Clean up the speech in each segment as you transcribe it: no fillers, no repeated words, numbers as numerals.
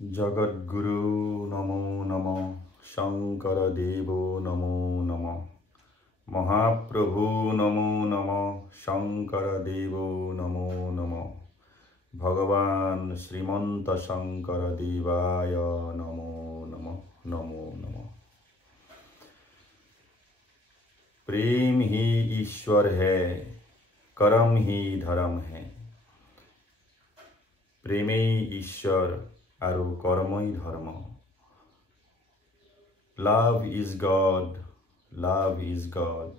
जगद्गुरु नमो नमः शंकर देवो नमो नमः महाप्रभु नमो नमः शंकर देवो नमो नमः भगवान श्रीमंत शंकर देवाय नमो नमः नमो नमः। प्रेम ही ईश्वर है, कर्म ही धर्म है। प्रेमे ईश्वर आरु कर्मई धर्म। Love is God, love is God.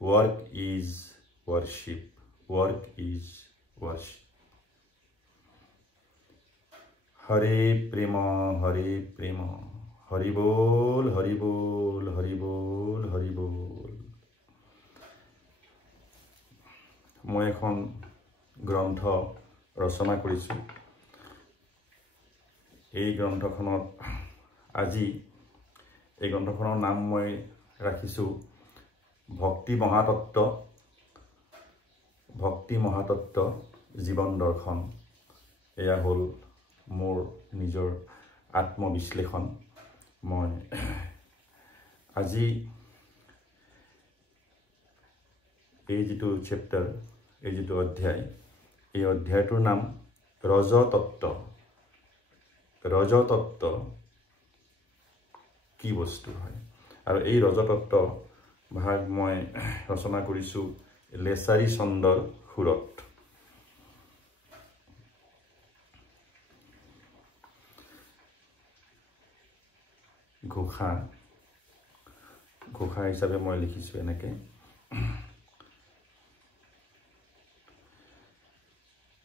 Work is worship, work is worship. हरे प्रेम, हरि बोल, हरि बोल, हरि बोल, हरि बोल। मैं एखन ग्रंथ रचना करिछु। এই গ্ৰন্থখনত আজি এই গ্ৰন্থখনৰ নাম মই ৰাখিছো ভক্তি মহাতত্ত্ব জীৱন দৰ্শন। এয়া হ'ল মোৰ নিজৰ আত্মবিশ্লেষণ। মই আজি এই যিটো চেপ্টাৰ, এই যিটো অধ্যায়, এই অধ্যায়টোৰ নাম ৰজতত্ত্ব। ৰজতত্ত্ব কি বস্তু হয় আৰু এই ৰজতত্ত্ব ভাগ মই ৰচনা কৰিছো লেছাৰী চন্দৰ সুৰত। ঘোষা হিচাপে মই লিখিছো এনেকে।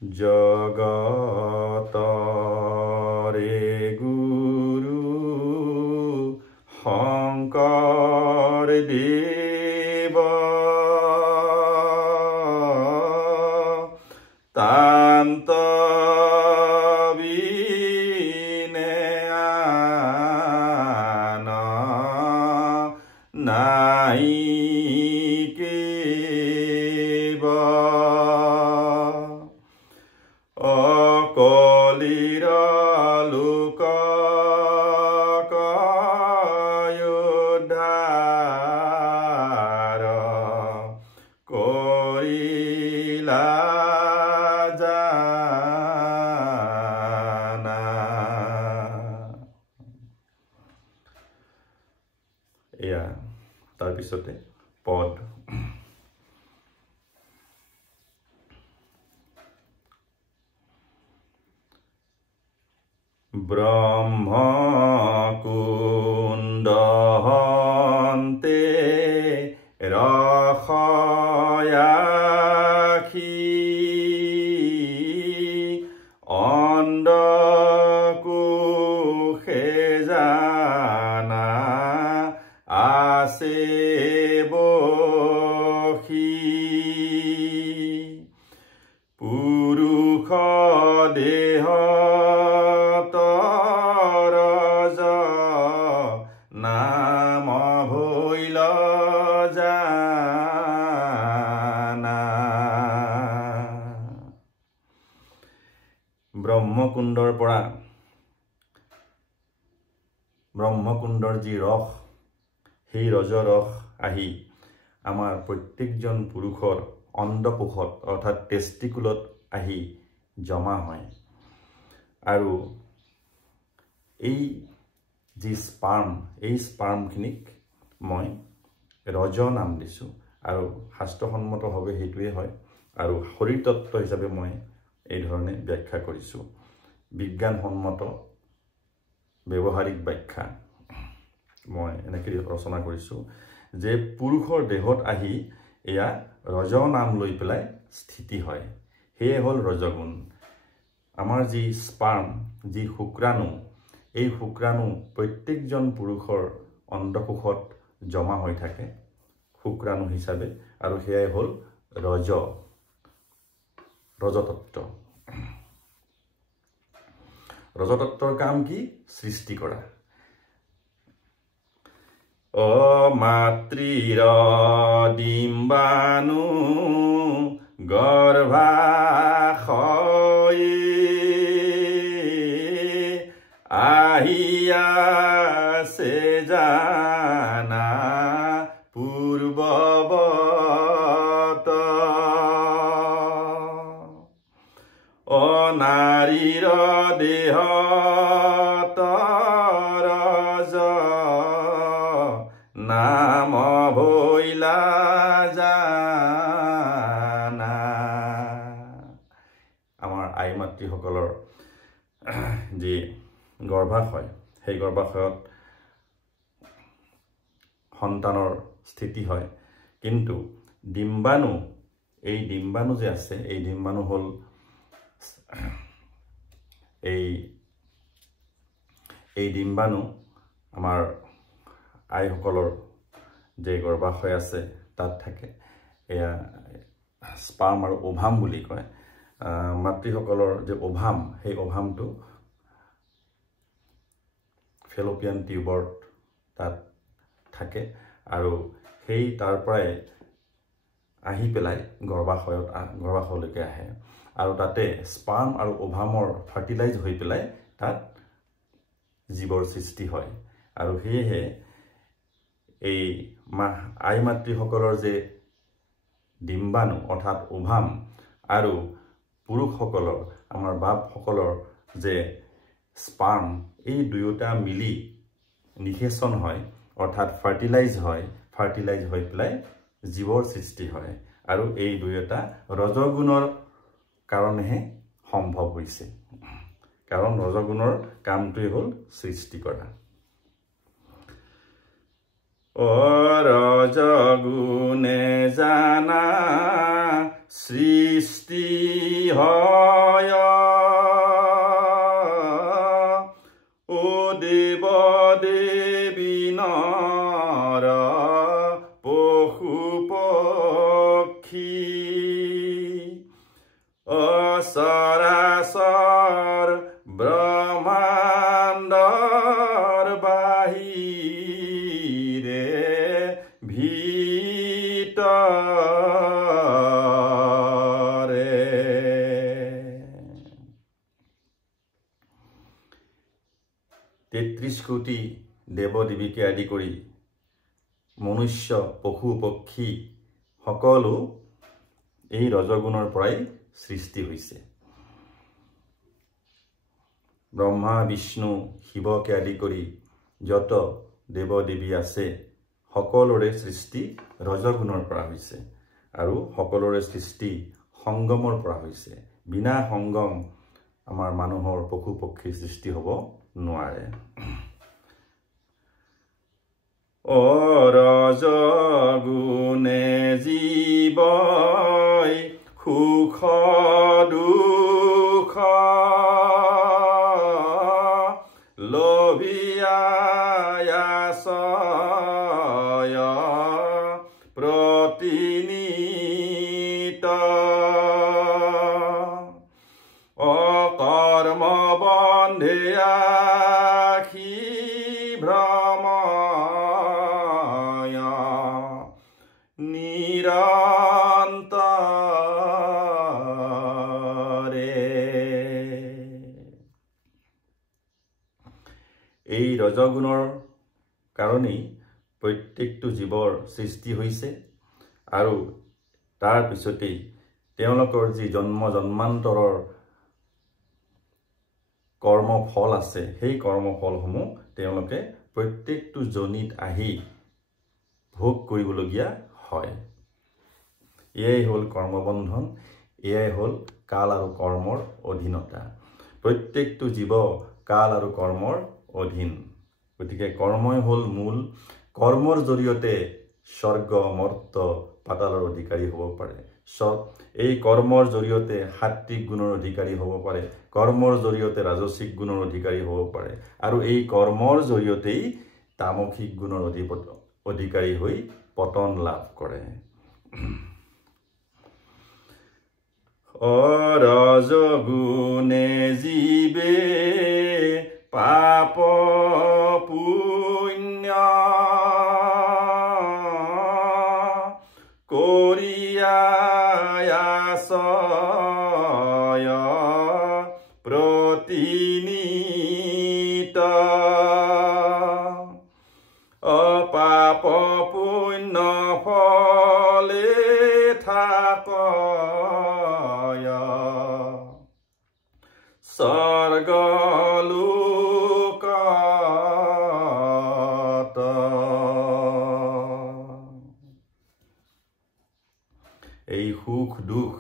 জগতৰে গুৰু শংকৰ দেৱ তান্ত বিনে আন নাই অকলিৰ লোক উদ্ধাৰ কৰিলা জানা। এয়া তাৰপিছতে পদ। ব্ৰহ্মকুণ্ডহন্তে ৰসয়াখি অন্ডকোষে জানা আছে বসি পুৰুষ দেহ নাম ভৈল জানা। ব্ৰহ্মকুণ্ডৰ যি ৰস, সেই ৰজৰস আহি আমাৰ প্ৰত্যেকজন পুৰুষৰ অণ্ডকোষত অৰ্থাৎ টেষ্টিকুলত আহি জমা হয়। আৰু এই যি স্পাৰ্ম, এই স্পাৰ্মখিনিক মই ৰজ নাম দিছোঁ। আৰু শাস্ত্ৰসন্মতভাৱে সেইটোৱে হয়। আৰু শৰীৰতত্ত্ব হিচাপে মই এই ধৰণে ব্যাখ্যা কৰিছোঁ। বিজ্ঞানসন্মত ব্যৱহাৰিক ব্যাখ্যা মই এনেকৈ ৰচনা কৰিছোঁ যে পুৰুষৰ দেহত আহি এয়া ৰজ নাম লৈ পেলাই স্থিতি হয়। সেয়ে হ'ল ৰজগুণ। আমাৰ যি স্পাৰ্ম, যি শুক্ৰাণু, এই শুক্ৰাণু প্ৰত্যেকজন পুৰুষৰ অণ্ডকোষত জমা হৈ থাকে শুক্ৰাণু হিচাপে। আৰু সেয়াই হ'ল ৰজতত্ত্ব। ৰজতত্ত্বৰ কাম কি? সৃষ্টি কৰা। অমাতৃৰ ডিম্বাণু গৰ্ভাশয়ে নাৰীৰ দেহ ৰজ নাম ভৈলা জানা। আমাৰ আই মাতৃসকলৰ যি গৰ্ভাশয়, সেই গৰ্ভাশয়ত সন্তানৰ স্থিতি হয়, কিন্তু ডিম্বাণু, এই ডিম্বাণু যে আছে, এই ডিম্বাণু হ'ল এই ডিম্বাণু আমাৰ আইসকলৰ যে গৰ্ভাশয় আছে তাত থাকে। এয়া স্পাৰ্ম আৰু ওভাম বুলি কয়। মাতৃসকলৰ যে ওভাম, সেই ওভামটো ফেলোপিয়ান টিউবত তাত থাকে আৰু সেই তাৰ পৰাই আহি পেলাই গৰ্ভাশয়লৈকে আহে আৰু তাতে স্পাৰ্ম আৰু ওভামৰ ফাৰ্টিলাইজ হৈ পেলাই তাত জীৱৰ সৃষ্টি হয়। আৰু সেয়েহে এই আই মাতৃসকলৰ যে ডিম্বাণু অৰ্থাৎ ওভাম আৰু পুৰুষসকলৰ, আমাৰ বাপসকলৰ যে স্পাৰ্ম, এই দুয়োটা মিলি নিষেচন হয়, অৰ্থাৎ ফাৰ্টিলাইজ হয়, ফাৰ্টিলাইজ হৈ পেলাই জীৱৰ সৃষ্টি হয়। আৰু এই দুয়োটা ৰজগুণৰ কাৰণেহে সম্ভৱ হৈছে, কাৰণ ৰজগুণৰ কামটোৱে হ'ল সৃষ্টি কৰা। ৰজগুণে জানা সৃষ্টি হয়, ও দেৱ দেৱী নৰ পশু পক্ষী, অচৰাচৰ ব্ৰহ্মাণ্ডৰ বাহিৰে ভিতৰে। ৩৩ কোটি দেৱ দেৱীকে আদি কৰি মনুষ্য, পশু পক্ষী সকলো এই ৰজগুণৰ পৰাই সৃষ্টি হৈছে। ব্ৰহ্মা, বিষ্ণু, শিৱকে আদি কৰি যত দেৱ দেৱী আছে, সকলোৰে সৃষ্টি ৰজগুণৰ পৰা হৈছে আৰু সকলোৰে সৃষ্টি সংগমৰ পৰা হৈছে। বিনা সংগম আমাৰ মানুহৰ, পশু পক্ষীৰ সৃষ্টি হ'ব নোৱাৰে। ৰজগুণে জীৱই সুখ দুখ লভিয়াছয় প্ৰতিনিত, অকৰ্ম বন্ধে আখি ভ্ৰময় নিৰন্তৰে। এই ৰজগুণৰ কাৰণেই প্ৰত্যেকটো জীৱৰ সৃষ্টি হৈছে আৰু তাৰ পিছতেই তেওঁলোকৰ যি জন্ম জন্মান্তৰৰ কৰ্মফল আছে, সেই কৰ্মফলসমূহ তেওঁলোকে প্ৰত্যেকটো জনিত আহি ভোগ কৰিবলগীয়া হয়। এয়াই হ'ল কৰ্মবন্ধন, এয়াই হ'ল কাল আৰু কৰ্মৰ অধীনতা। প্ৰত্যেকটো জীৱ কাল আৰু কৰ্মৰ অধীন। গতিকে কৰ্মই হ'ল মূল। কৰ্মৰ জৰিয়তে স্বৰ্গ, মৰ্ত, পাতালৰ অধিকাৰী হ'ব পাৰে। এই কৰ্মৰ জৰিয়তে সাত্বিক গুণৰ অধিকাৰী হ'ব পাৰে, কৰ্মৰ জৰিয়তে ৰাজসিক গুণৰ অধিকাৰী হ'ব পাৰে, আৰু এই কৰ্মৰ জৰিয়তেই তামসিক গুণৰ অধিকাৰী হৈ পতন লাভ কৰে। ৰজগুণে জীৱে পাপ পুণ্য কৰিয়াছয় প্ৰতিনিত, অপাপ পুণ্য ফলে থাকয় স্বৰ্গলোকত। এই সুখ দুখ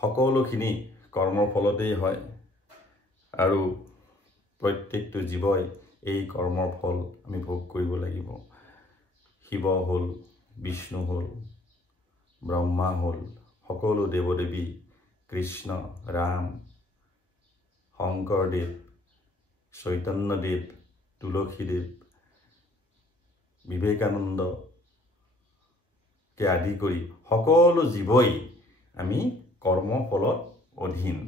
সকলোখিনি কৰ্মৰ ফলতেই হয় আৰু প্ৰত্যেকটো জীৱই এই কৰ্মৰ ফল আমি ভোগ কৰিব লাগিব। শিৱ হ'ল, বিষ্ণু হ'ল, ব্ৰহ্মা হ'ল, সকলো দেৱদেৱী, কৃষ্ণ, ৰাম, শংকৰদেৱ, চৈতন্যদেৱ, তুলসীদেৱ, বিবেকানন্দকে আদি কৰি সকলো জীৱই আমি কৰ্মফলত অধীন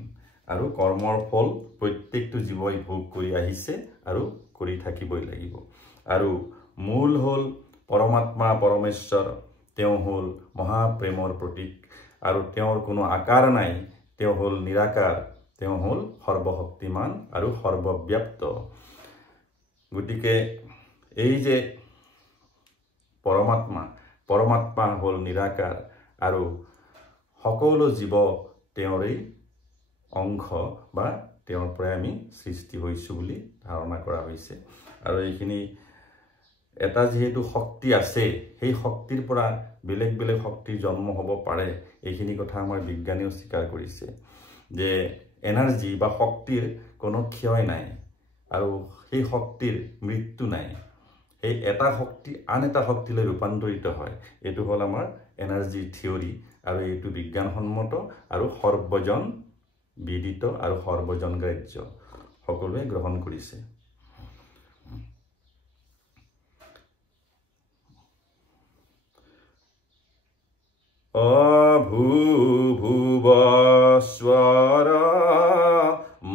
আৰু কৰ্মৰ ফল প্ৰত্যেকটো জীৱই ভোগ কৰি আহিছে আৰু কৰি থাকিবই লাগিব। আৰু মূল হ'ল পৰমাত্মা পৰমেশ্বৰ, তেওঁ হ'ল মহাপ্ৰেমৰ প্ৰতীক আৰু তেওঁৰ কোনো আকাৰ নাই, তেওঁ হ'ল নিৰাকাৰ, তেওঁ হ'ল সৰ্বশক্তিমান আৰু সৰ্বব্যাপ্ত। গতিকে এই যে পৰমাত্মা হ'ল নিৰাকাৰ আৰু সকলো জীৱ তেওঁৰেই অংশ বা তেওঁৰ পৰাই আমি সৃষ্টি হৈছোঁ বুলি ধাৰণা কৰা হৈছে। আৰু এইখিনি এটা যিহেতু শক্তি আছে, সেই শক্তিৰ পৰা বেলেগ বেলেগ শক্তিৰ জন্ম হ'ব পাৰে, এইখিনি কথা আমাৰ বিজ্ঞানীও স্বীকাৰ কৰিছে যে এনাৰ্জি বা শক্তিৰ কোনো ক্ষয় নাই আৰু সেই শক্তিৰ মৃত্যু নাই। এই এটা শক্তি আন এটা শক্তিলৈ ৰূপান্তৰিত হয়। এইটো হ'ল আমাৰ এনাৰ্জি থিয়ৰী আৰু এইটো বিজ্ঞানসন্মত আৰু সৰ্বজন বিদিত আৰু সৰ্বজন গ্ৰাহ্য, সকলোৱে গ্ৰহণ কৰিছে। অভূভুৱস্বৰ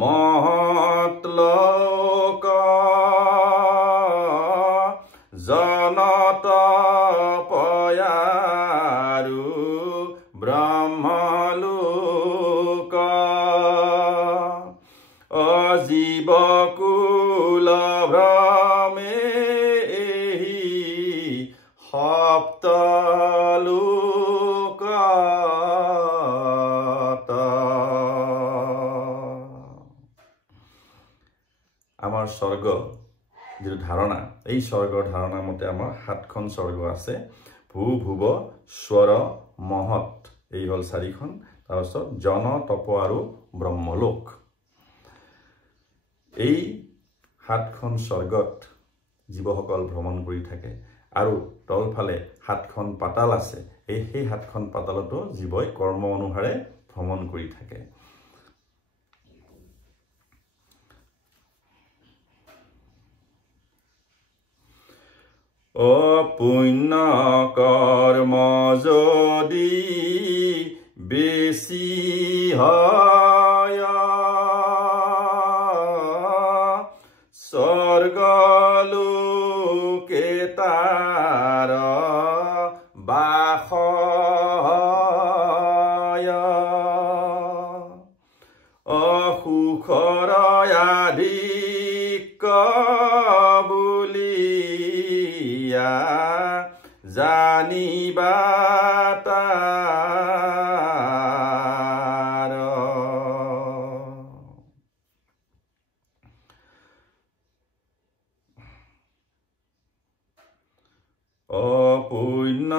মহৎলোক জনত পয়াৰু ব্ৰহ্মলোক অজীৱকুল ভ্ৰমে সপ্তলোক। আমাৰ স্বৰ্গ যিটো ধাৰণা, এই স্বৰ্গৰ ধাৰণা মতে আমাৰ 7খন স্বৰ্গ আছে। ভূ ভুৱ স্বৰ মহৎ, এই হ'ল 4খন। তাৰপিছত জন তপ আৰু ব্ৰহ্মলোক। এই 7খন স্বৰ্গত জীৱসকল ভ্ৰমণ কৰি থাকে আৰু তলফালে 7খন পাতাল আছে। সেই 7খন পাতালতো জীৱই কৰ্ম অনুসাৰে ভ্ৰমণ কৰি থাকে। অপুণ্য কৰ্ম যদি বেছি হয় স্বৰ্গলোকে তাৰ বাস অসুখৰ আধিক বুলিয়া জানিবা তাৰ। অপুণ্য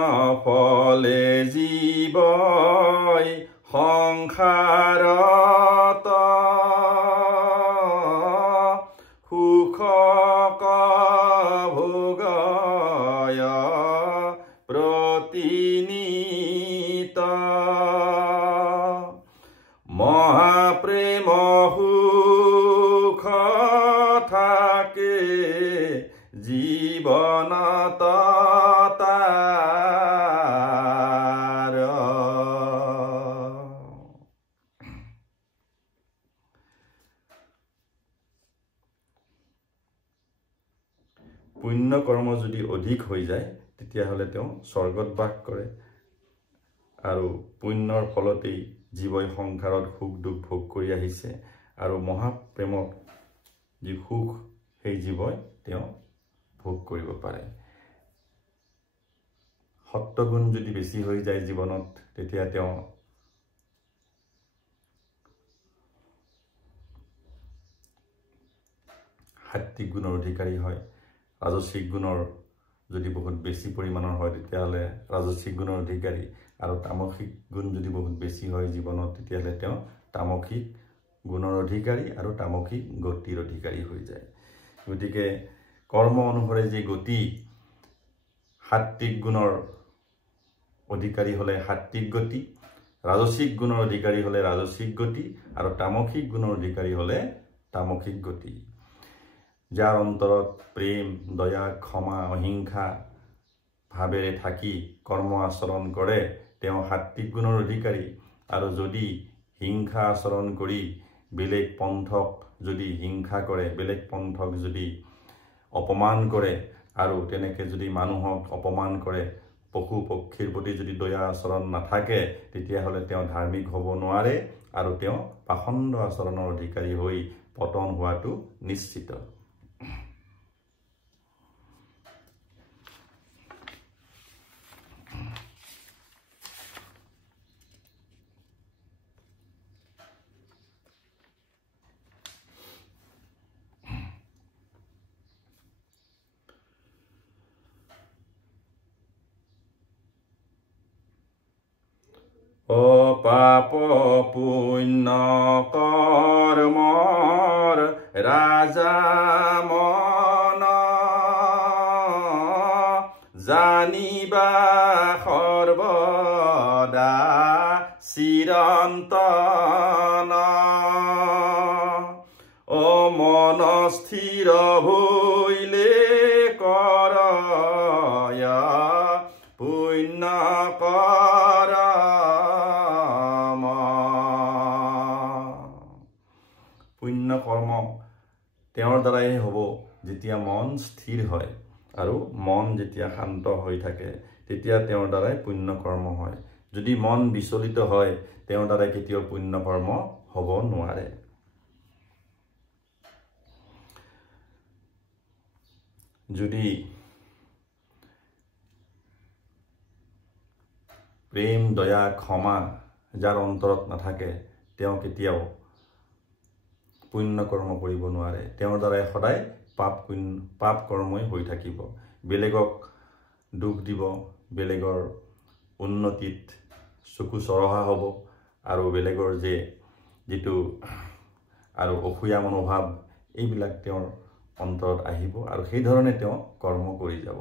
ফলে জীৱই সংসাৰত সুখক ভোগয় প্ৰতিনিত মহাপ্ৰেম সুখ থাকে জীৱনত তাৰ। পুণ্য কৰ্ম যদি অধিক হৈ যায় তেতিয়াহ'লে তেওঁ স্বৰ্গত বাস কৰে আৰু পুণ্যৰ ফলতেই জীৱই সংসাৰত সুখ দুখ ভোগ কৰি আহিছে আৰু মহাপ্ৰেমক যি সুখ সেই জীৱই তেওঁ ভোগ কৰিব পাৰে। সত্যগুণ যদি বেছি হৈ যায় জীৱনত তেতিয়া তেওঁ সাত্বিক গুণৰ অধিকাৰী হয় ৰাজসিক গুণৰ যদি বহুত বেছি পৰিমাণৰ হয় তেতিয়াহ'লে ৰাজসিক গুণৰ অধিকাৰী আৰু তামসিক গুণ যদি বহুত বেছি হয় জীৱনত তেতিয়াহ'লে তেওঁ তামসিক গুণৰ অধিকাৰী আৰু তামসিক গতিৰ অধিকাৰী হৈ যায় গতিকে কৰ্ম অনুসৰি যে গতি সাত্বিক গুণৰ অধিকাৰী হ'লে সাত্বিক গতি ৰাজসিক গুণৰ অধিকাৰী হ'লে ৰাজসিক গতি আৰু তামসিক গুণৰ অধিকাৰী হ'লে তামসিক গতি যাৰ অন্তৰত প্ৰেম দয়া ক্ষমা অহিংসা ভাৱেৰে থাকি কৰ্ম আচৰণ কৰে তেওঁ সাত্বিক গুণৰ অধিকাৰী আৰু যদি হিংসা আচৰণ কৰি বেলেগ পন্থক যদি হিংসা কৰে বেলেগ পন্থক যদি অপমান কৰে আৰু তেনেকৈ যদি মানুহক অপমান কৰে পশু পক্ষীৰ প্ৰতি যদি দয়া আচৰণ নাথাকে তেতিয়াহ'লে তেওঁ ধাৰ্মিক হ'ব নোৱাৰে আৰু তেওঁ পাখণ্ড আচৰণৰ অধিকাৰী হৈ পতন হোৱাটো নিশ্চিত পাপ পুণ্য কৰ্মৰ ৰাজা মন জানিবা সৰ্বদা চিৰন্তন মন স্থিৰ হৈলে কৰয় পুণ্য কৰ পুণ্য কৰ্ম তেওঁৰ দ্বাৰাই হ'ব যেতিয়া মন স্থিৰ হয় আৰু মন যেতিয়া শান্ত হৈ থাকে তেতিয়া তেওঁৰ দ্বাৰাই পুণ্য কৰ্ম হয় যদি মন বিচলিত হয় তেওঁৰ দ্বাৰাই কেতিয়াও পুণ্য কৰ্ম হ'ব নোৱাৰে যদি প্ৰেম দয়া ক্ষমা যাৰ অন্তৰত নাথাকে তেওঁ কেতিয়াও পুণ্য কৰ্ম কৰিব নোৱাৰে তেওঁৰ দ্বাৰাই সদায় পাপ কৰ্মই হৈ থাকিব বেলেগক দুখ দিব বেলেগৰ উন্নতিত চকু চৰহা হ'ব আৰু বেলেগৰ যিটো আৰু অসূয়া মনোভাৱ এইবিলাক তেওঁৰ অন্তৰত আহিব আৰু সেই ধৰণে তেওঁ কৰ্ম কৰি যাব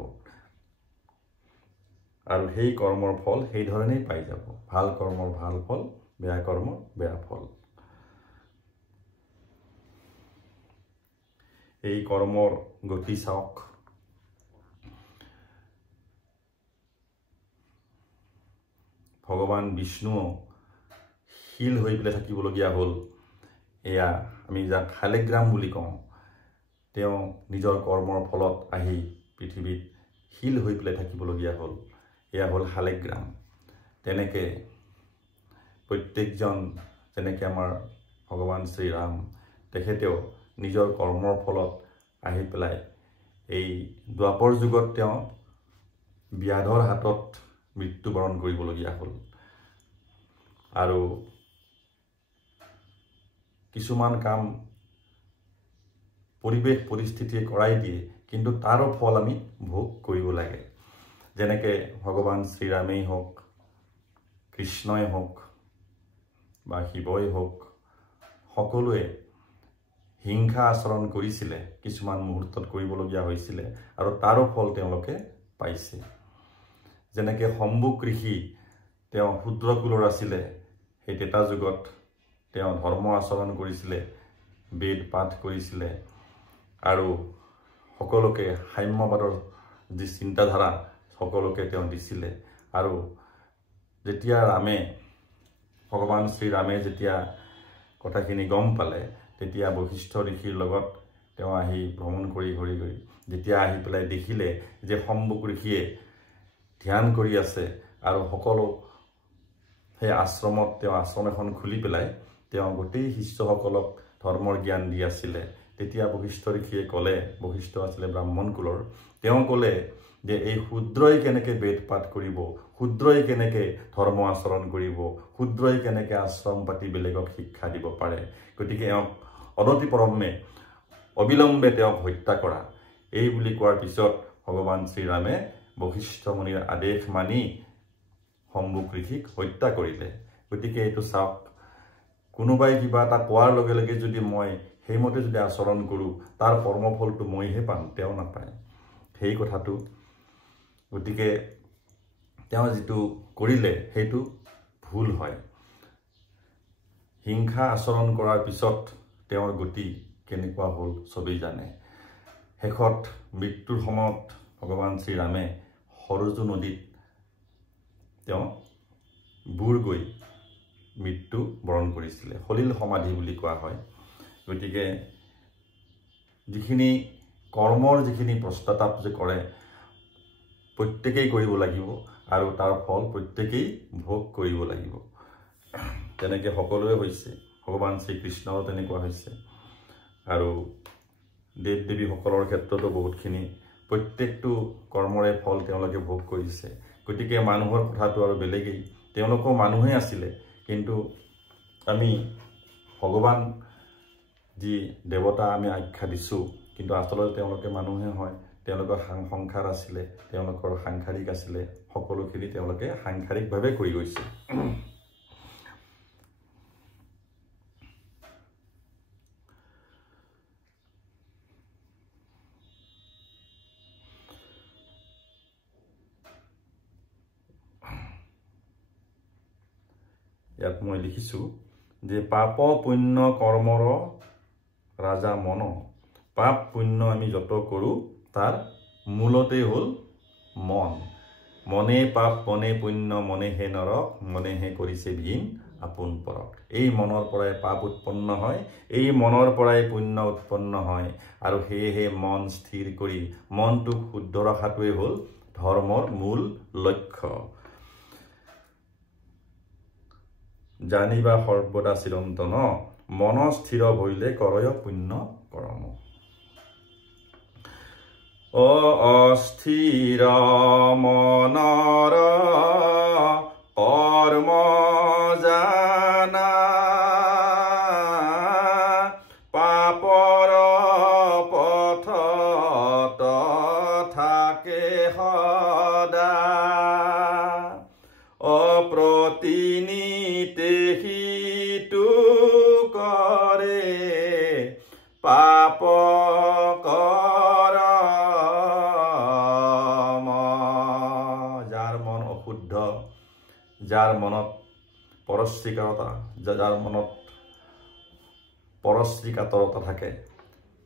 আৰু সেই কৰ্মৰ ফল সেই ধৰণেই পাই যাব ভাল কৰ্মৰ ভাল ফল বেয়া কৰ্মৰ বেয়া ফল এই কৰ্মৰ গতি চাওক ভগৱান বিষ্ণু শিল হৈ পেলাই থাকিবলগীয়া হ'ল এয়া আমি যাক শালিগ্ৰাম বুলি কওঁ তেওঁ নিজৰ কৰ্মৰ ফলত আহি পৃথিৱীত শিল হৈ পেলাই থাকিবলগীয়া হ'ল এয়া হ'ল শালিগ্ৰাম তেনেকৈ প্ৰত্যেকজন যেনেকৈ আমাৰ ভগৱান শ্ৰীৰাম তেখেতেও নিজৰ কৰ্মৰ ফলত আহি পেলাই এই দ্বাপৰ যুগত তেওঁ ব্যাধৰ হাতত মৃত্যুবৰণ কৰিবলগীয়া হ'ল আৰু কিছুমান কাম পৰিৱেশ পৰিস্থিতিয়ে কৰাই দিয়ে কিন্তু তাৰো ফল আমি ভোগ কৰিব লাগে যেনেকৈ ভগৱান শ্ৰীৰামেই হওক কৃষ্ণই হওক বা শিৱই হওক সকলোৱে হিংসা আচৰণ কৰিছিলে কিছুমান মুহূৰ্তত কৰিবলগীয়া হৈছিলে আৰু তাৰো ফল তেওঁলোকে পাইছে যেনেকৈ সম্বুক ঋষি তেওঁ শূদ্ৰ কুলৰ আছিলে সেই তেতা যুগত তেওঁ ধৰ্ম আচৰণ কৰিছিলে বেদ পাঠ কৰিছিলে আৰু সকলোকে সাম্যবাদৰ যি চিন্তাধাৰা সকলোকে তেওঁ দিছিলে আৰু যেতিয়া ভগৱান শ্ৰীৰামে যেতিয়া কথাখিনি গম পালে তেতিয়া বশিষ্ঠ ঋষিৰ লগত তেওঁ আহি ভ্ৰমণ কৰি যেতিয়া আহি পেলাই দেখিলে যে সম্বুক ঋষিয়ে ধ্যান কৰি আছে আৰু সকলো সেই আশ্ৰমত তেওঁ আশ্ৰম এখন খুলি পেলাই তেওঁ গোটেই শিষ্যসকলক ধৰ্মৰ জ্ঞান দি আছিলে তেতিয়া বশিষ্ঠ ঋষিয়ে ক'লে বশিষ্ঠ আছিলে ব্ৰাহ্মণ কুলৰ তেওঁ ক'লে যে এই শূদ্ৰই কেনেকৈ বেদ পাঠ কৰিব শূদ্ৰই কেনেকৈ ধৰ্ম আচৰণ কৰিব শূদ্ৰই কেনেকৈ আশ্ৰম পাতি বেলেগক শিক্ষা দিব পাৰে গতিকে এওঁক অনতিপলমে অবিলম্বে তেওঁক হত্যা কৰা। এই বুলি কোৱাৰ পিছত ভগৱান শ্ৰীৰামে বশিষ্ঠ মুনিৰ আদেশ মানি শম্ভুক ঋষিক হত্যা কৰিলে। গতিকে এইটো চাওক, কোনোবাই কিবা এটা কোৱাৰ লগে লগে যদি মই সেইমতে যদি আচৰণ কৰোঁ, তাৰ কৰ্মফলটো মইহে পাম, তেওঁ নাপায়। সেই কথাটো গতিকে তেওঁ যিটো কৰিলে সেইটো ভুল হয়। হিংসা আচৰণ কৰাৰ পিছত তেওঁৰ গতি কেনেকুৱা হ'ল চবেই জানে। শেষত মৃত্যুৰ সময়ত ভগৱান শ্ৰীৰামে সৰজু নদীত তেওঁ বুৰ গৈ মৃত্যু বৰণ কৰিছিলে। সলিল সমাধি বুলি কোৱা হয়। গতিকে যিখিনি কৰ্মৰ যিখিনি পশ্চাতাপ যে কৰে, প্ৰত্যেকেই কৰিব লাগিব আৰু তাৰ ফল প্ৰত্যেকেই ভোগ কৰিব লাগিব। তেনেকৈ সকলোৱে হৈছে, ভগৱান শ্ৰীকৃষ্ণৰো তেনেকুৱা হৈছে আৰু দেৱ দেৱীসকলৰ ক্ষেত্ৰতো বহুতখিনি প্ৰত্যেকটো কৰ্মৰে ফল তেওঁলোকে ভোগ কৰিছে। গতিকে মানুহৰ কথাটো আৰু বেলেগেই, তেওঁলোকো মানুহেই আছিলে, কিন্তু আমি ভগৱান যি দেৱতা আমি আখ্যা দিছোঁ, কিন্তু আচলতে তেওঁলোকে মানুহে হয়। তেওঁলোকৰ সংসাৰ আছিলে, তেওঁলোকৰ সাংসাৰিক আছিলে, সকলোখিনি তেওঁলোকে সাংসাৰিকভাৱে কৰি গৈছে। ইয়াত মই লিখিছোঁ যে পাপ পুণ্য কৰ্মৰ ৰাজা মন। পাপ পুণ্য আমি যত কৰোঁ তাৰ মূলতেই হ'ল মন। মনে পাপ মনে পুণ্য মনেহে নৰক, মনেহে কৰিছে ভিন আপোন পৰক। এই মনৰ পৰাই পাপ উৎপন্ন হয়, এই মনৰ পৰাই পুণ্য উৎপন্ন হয়। আৰু সেয়েহে মন স্থিৰ কৰি মনটোক শুদ্ধ ৰখাটোৱে হ'ল ধৰ্মৰ মূল লক্ষ্য। জানিবা সৰ্বদা চিৰন্তন, মন স্থিৰ হইলে কৰয় পুণ্য কৰ্ম। অস্থিৰ মনৰ কৰ্ম জানা, পাপৰ পথত থাকে সদা। অপ্ৰতিনিতে সিটো কৰে, পাপ কৰম। যাৰ মন অশুদ্ধ, যাৰ মনত পৰশ্ৰীকাতৰতা, যাৰ মনত পৰশ্ৰীকাতৰতা থাকে,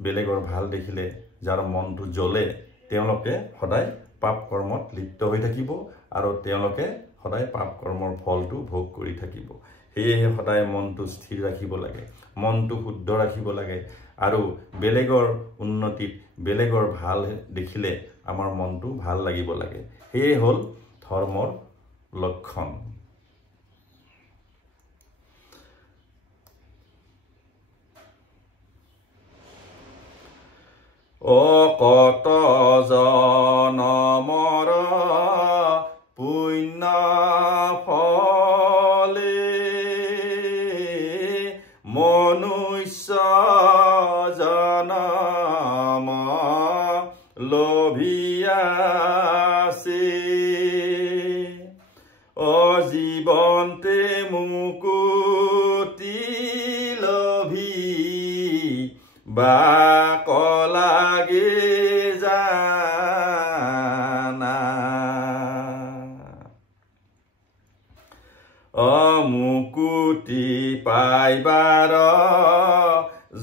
বেলেগৰ ভাল দেখিলে যাৰ মনটো জ্বলে, তেওঁলোকে সদায় পাপ কৰ্মত লিপ্ত হৈ থাকিব আৰু তেওঁলোকে সদায় পাপ কৰ্মৰ ফলটো ভোগ কৰি থাকিব। সেয়েহে সদায় মনটো স্থিৰ ৰাখিব লাগে, মনটো শুদ্ধ ৰাখিব লাগে আৰু বেলেগৰ উন্নতিত, বেলেগৰ ভাল দেখিলে আমাৰ মনটো ভাল লাগিব লাগে। সেয়ে হ'ল ধৰ্মৰ লক্ষণ। কত জনমৰ পুণ্য ফলে, মনুষ্য জনম লভিয়াছে। অজীৱন্তে মুকুতি লভি, বা কলাগে জানা। মুকুতি পাইবাৰ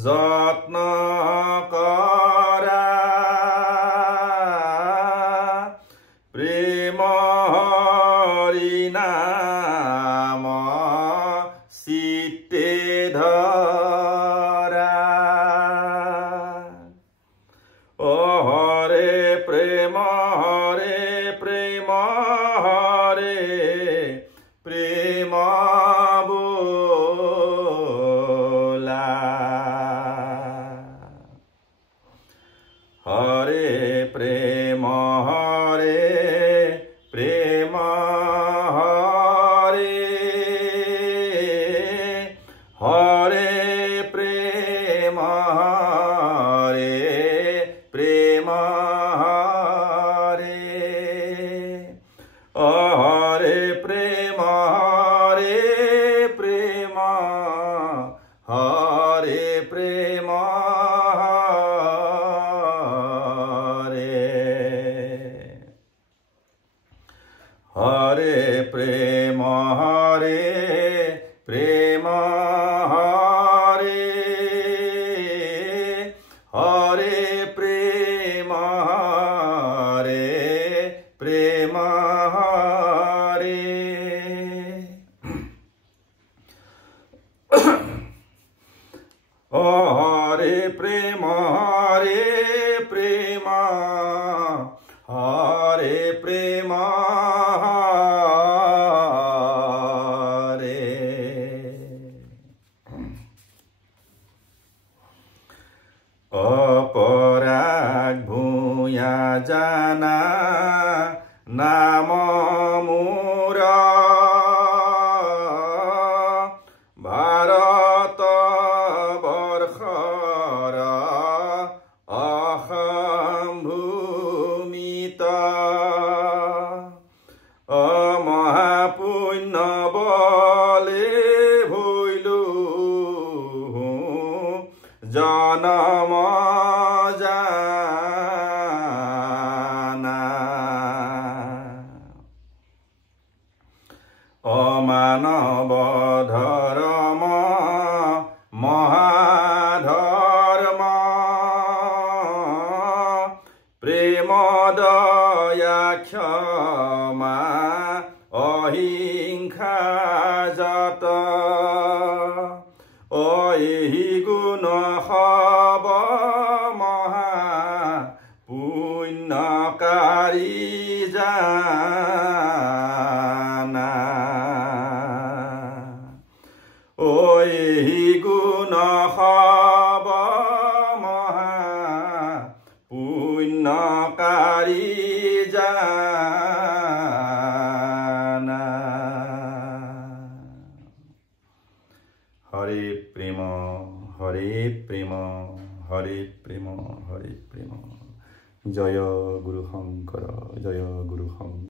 যত্ন কৰা, প্ৰেম হৰি নাম চিত্তে ধৰা। হৰে প্ৰেম হৰে প্ৰেম হৰে, প্ৰেম বোলা। হৰে প্ৰেম হৰে প্ৰেম হৰে, হৰে হৰে প্ৰেম হৰে প্ৰেম হৰে হৰে প্ৰেম হৰে প্ৰেম হৰে প্ৰেম হৰে অপৰাগ ভূয়া জানা নাম মোৰ ভাৰত বৰ্ষৰ অসম ভূমিত মহাপুণ্য বলে ভৈলো জনম জানা অমানব ধৰ্ম মহাধৰ্ম প্ৰেম দয়া ক্ষমা অহিংসা যত এই গুণ সব মহা পুণ্যকাৰী জানা এই গুণ সব মহা পুণ্যকাৰী জানা হৰে প্ৰেম হৰে প্ৰেম হৰে প্ৰেম হৰে প্ৰেম জয় গুৰু শংকৰ জয় গুৰু শংকৰ।